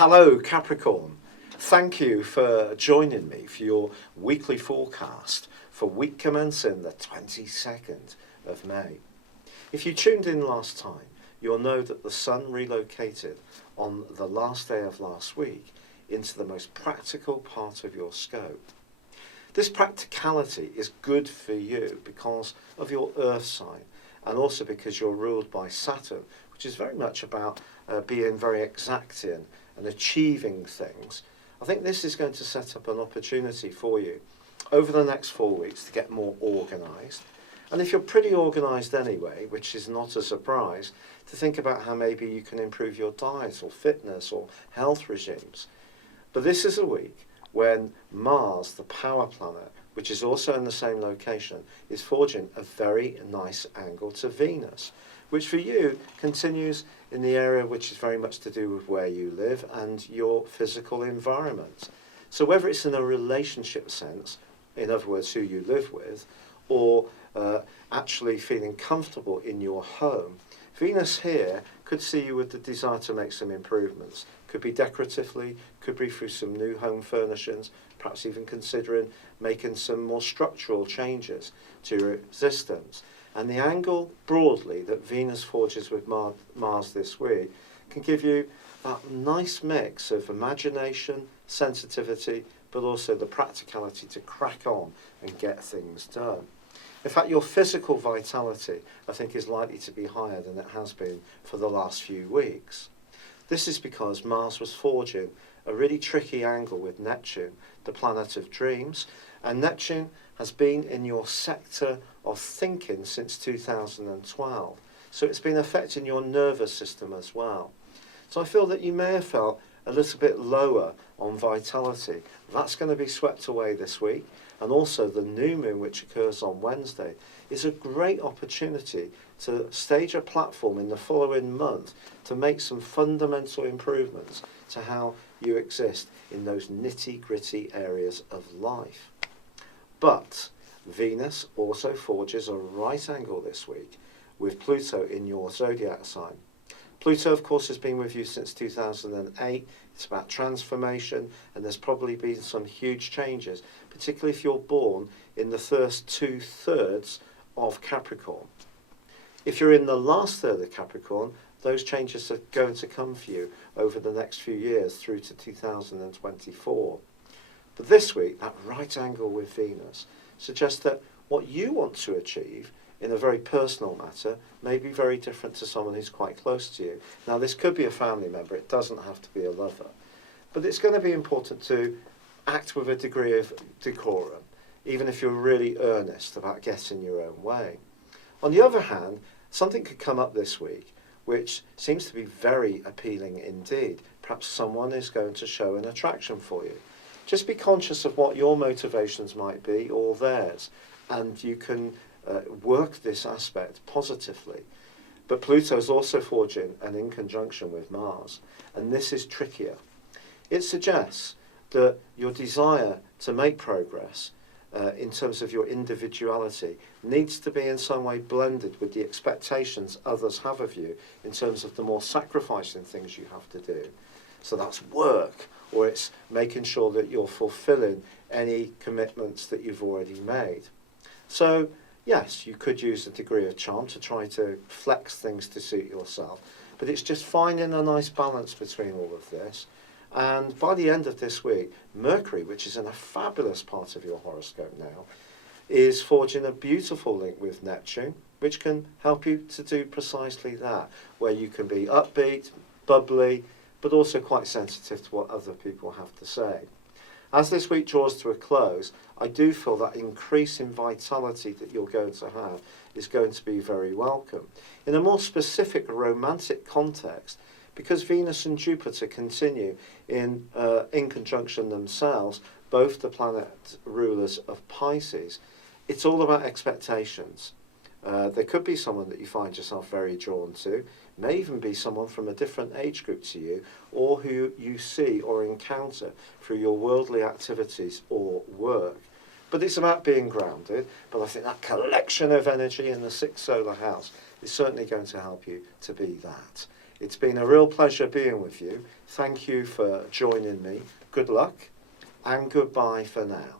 Hello Capricorn, thank you for joining me for your weekly forecast for week commencing the 22nd of May. If you tuned in last time, you'll know that the Sun relocated on the last day of last week into the most practical part of your scope. This practicality is good for you because of your Earth sign and also because you're ruled by Saturn, which is very much about being very exacting and achieving things. I think this is going to set up an opportunity for you over the next 4 weeks to get more organised. And if you're pretty organised anyway, which is not a surprise, to think about how maybe you can improve your diet or fitness or health regimes. But this is a week when Mars, the power planet, which is also in the same location, is forging a very nice angle to Venus, which for you continues in the area which is very much to do with where you live and your physical environment. So whether it's in a relationship sense, in other words, who you live with, or actually feeling comfortable in your home, Venus here could see you with the desire to make some improvements. Could be decoratively, could be through some new home furnishings, perhaps even considering making some more structural changes to your existence. And the angle broadly that Venus forges with Mars this week can give you that nice mix of imagination, sensitivity, but also the practicality to crack on and get things done. In fact, your physical vitality, I think, is likely to be higher than it has been for the last few weeks. This is because Mars was forging a really tricky angle with Neptune, the planet of dreams, and Neptune has been in your sector of thinking since 2012. So it's been affecting your nervous system as well. So I feel that you may have felt a little bit lower on vitality. That's going to be swept away this week. And also the new moon, which occurs on Wednesday, is a great opportunity to stage a platform in the following month to make some fundamental improvements to how you exist in those nitty-gritty areas of life. But Venus also forges a right angle this week with Pluto in your zodiac sign. Pluto, of course, has been with you since 2008. It's about transformation, and there's probably been some huge changes, particularly if you're born in the first 2/3 of Capricorn. If you're in the last third of Capricorn, those changes are going to come for you over the next few years through to 2024. But this week, that right angle with Venus suggests that what you want to achieve in a very personal matter may be very different to someone who's quite close to you. Now, this could be a family member, it doesn't have to be a lover. But it's going to be important to act with a degree of decorum, even if you're really earnest about getting your own way. On the other hand, something could come up this week which seems to be very appealing indeed. Perhaps someone is going to show an attraction for you. Just be conscious of what your motivations might be or theirs, and you can work this aspect positively. But Pluto is also forging an in conjunction with Mars, and this is trickier. It suggests that your desire to make progress in terms of your individuality needs to be in some way blended with the expectations others have of you in terms of the more sacrificing things you have to do. So that's work, or it's making sure that you're fulfilling any commitments that you've already made. So yes, you could use a degree of charm to try to flex things to suit yourself, but it's just finding a nice balance between all of this. And by the end of this week, Mercury, which is in a fabulous part of your horoscope now, is forging a beautiful link with Neptune, which can help you to do precisely that, where you can be upbeat, bubbly, but also quite sensitive to what other people have to say. As this week draws to a close, I do feel that increase in vitality that you're going to have is going to be very welcome. In a more specific romantic context, because Venus and Jupiter continue in conjunction themselves, both the planet rulers of Pisces, it's all about expectations. There could be someone that you find yourself very drawn to, may even be someone from a different age group to you, or who you see or encounter through your worldly activities or work. But it's about being grounded, but I think that collection of energy in the 6th solar house is certainly going to help you to be that. It's been a real pleasure being with you. Thank you for joining me. Good luck and goodbye for now.